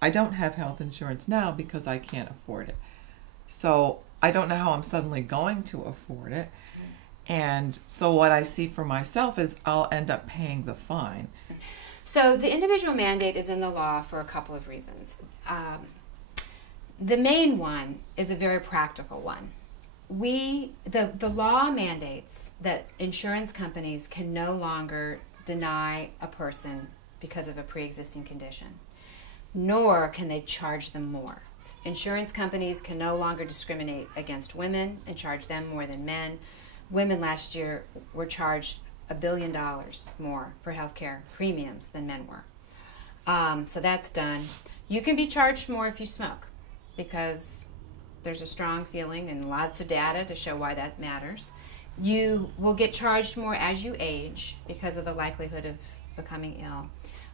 I don't have health insurance now because I can't afford it. So I don't know how I'm suddenly going to afford it. And so what I see for myself is I'll end up paying the fine. So the individual mandate is in the law for a couple of reasons. The main one is a very practical one. The law mandates that insurance companies can no longer deny a person because of a pre-existing condition, nor can they charge them more. Insurance companies can no longer discriminate against women and charge them more than men. Women last year were charged $1 billion more for healthcare premiums than men were. So that's done. You can be charged more if you smoke, because there's a strong feeling and lots of data to show why that matters. You will get charged more as you age because of the likelihood of becoming ill.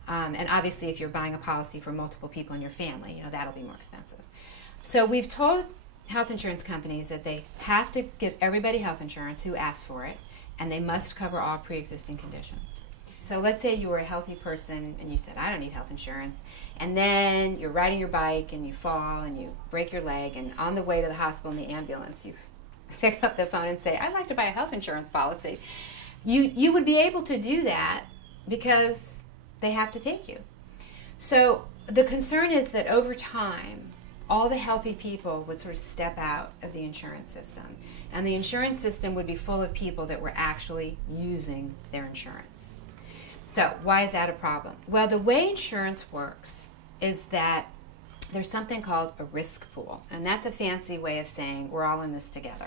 And obviously if you're buying a policy for multiple people in your family, that'll be more expensive. So we've told health insurance companies that they have to give everybody health insurance who asks for it, and they must cover all pre-existing conditions. So let's say you were a healthy person and you said, I don't need health insurance, and then you're riding your bike and you fall and you break your leg, and on the way to the hospital in the ambulance you pick up the phone and say, I'd like to buy a health insurance policy. You would be able to do that because they have to take you. So the concern is that over time, all the healthy people would sort of step out of the insurance system, and the insurance system would be full of people that were actually using their insurance. So why is that a problem? Well, the way insurance works is that there's something called a risk pool, and that's a fancy way of saying we're all in this together.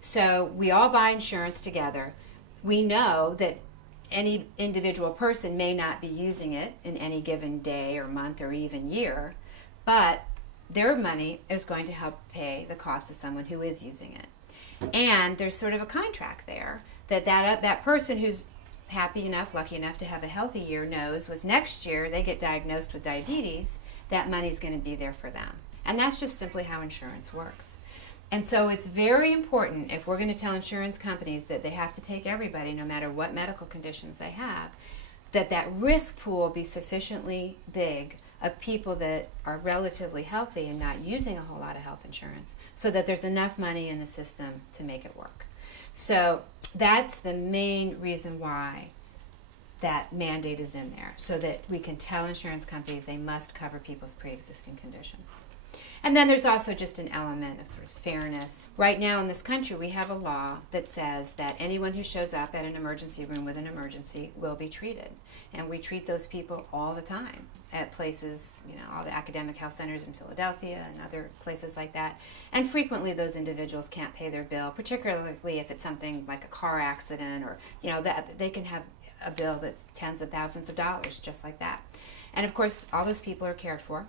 So we all buy insurance together. We know that any individual person may not be using it in any given day or month or even year, but their money is going to help pay the cost of someone who is using it. And there's sort of a contract there that person who's happy enough, lucky enough to have a healthy year knows with next year they get diagnosed with diabetes, that money's going to be there for them. And that's just simply how insurance works. And so it's very important, if we're going to tell insurance companies that they have to take everybody, no matter what medical conditions they have, that risk pool be sufficiently big of people that are relatively healthy and not using a whole lot of health insurance, so that there's enough money in the system to make it work. So that's the main reason why that mandate is in there, so that we can tell insurance companies they must cover people's pre-existing conditions. And then there's also just an element of sort of fairness. Right now in this country we have a law that says that anyone who shows up at an emergency room with an emergency will be treated. And we treat those people all the time at places, all the academic health centers in Philadelphia and other places like that. And frequently those individuals can't pay their bill, particularly if it's something like a car accident, or that they can have a bill that's tens of thousands of dollars just like that. And of course all those people are cared for.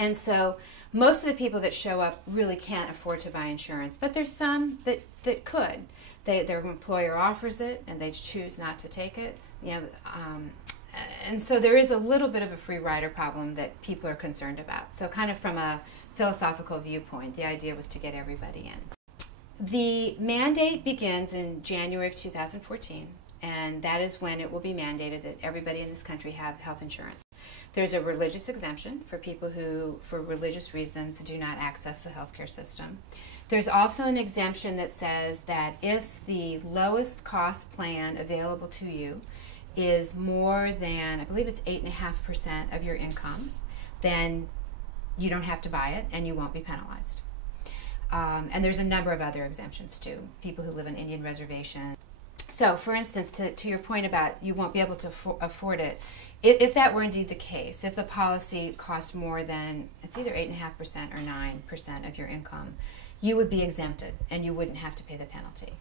And so most of the people that show up really can't afford to buy insurance, but there's some that could. Their employer offers it and they choose not to take it. And so there is a little bit of a free rider problem that people are concerned about. So kind of from a philosophical viewpoint, the idea was to get everybody in. The mandate begins in January of 2014, and that is when it will be mandated that everybody in this country have health insurance. There's a religious exemption for people who, for religious reasons, do not access the healthcare system. There's also an exemption that says that if the lowest cost plan available to you is more than, I believe it's 8.5% of your income, then you don't have to buy it and you won't be penalized. And there's a number of other exemptions too. People who live on Indian reservations. So for instance, to your point about you won't be able to afford it, if that were indeed the case, if the policy cost more than, it's either 8.5% or 9% of your income, you would be exempted and you wouldn't have to pay the penalty.